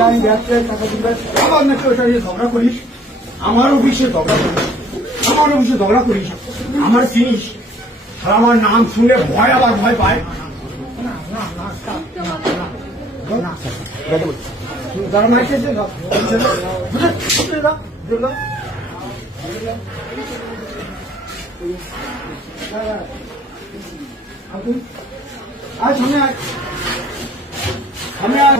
আবার নাকি ওটা নিয়ে ঝগড়া করিস, আমার অফিসে ঝগড়া করিস, আমার চিনিস, আর আমার নাম শুনে ভয় আবার ভয় পায়। যারা মাইকে আজ সামনে আয়, সামনে আয়,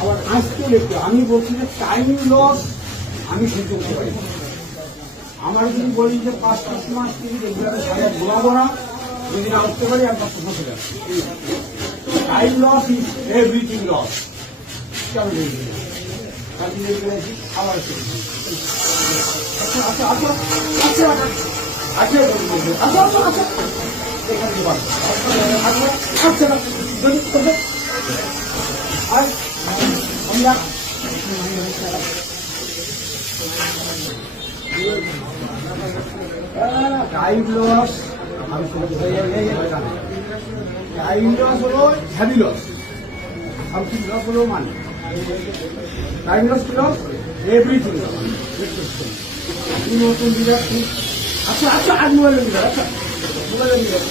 আবার আজকে দেখতে আমি বলছি যে টাইম লস আমি সহ্য করতে পারি। আমার যদি বলি যে 5-5 মাস থেকে রেগুলারে সারা ঘুমাবো না, যদি না উঠতে পারি আর 10 বছর time loss is everything loss. আবার আচ্ছা আচ্ছা আচ্ছা আচ্ছা আচ্ছা আচ্ছা আচ্ছা আচ্ছা আচ্ছা টাইম লস, টাইম লস হলো হ্যাভি লস, সামথিং লস হলো মানে টাইম লস কি লস এভরিথিং লস। নতুন বিরাট আচ্ছা আচ্ছা আজ মোবাইলের বিরাট আচ্ছা মোবাইলের বিরাট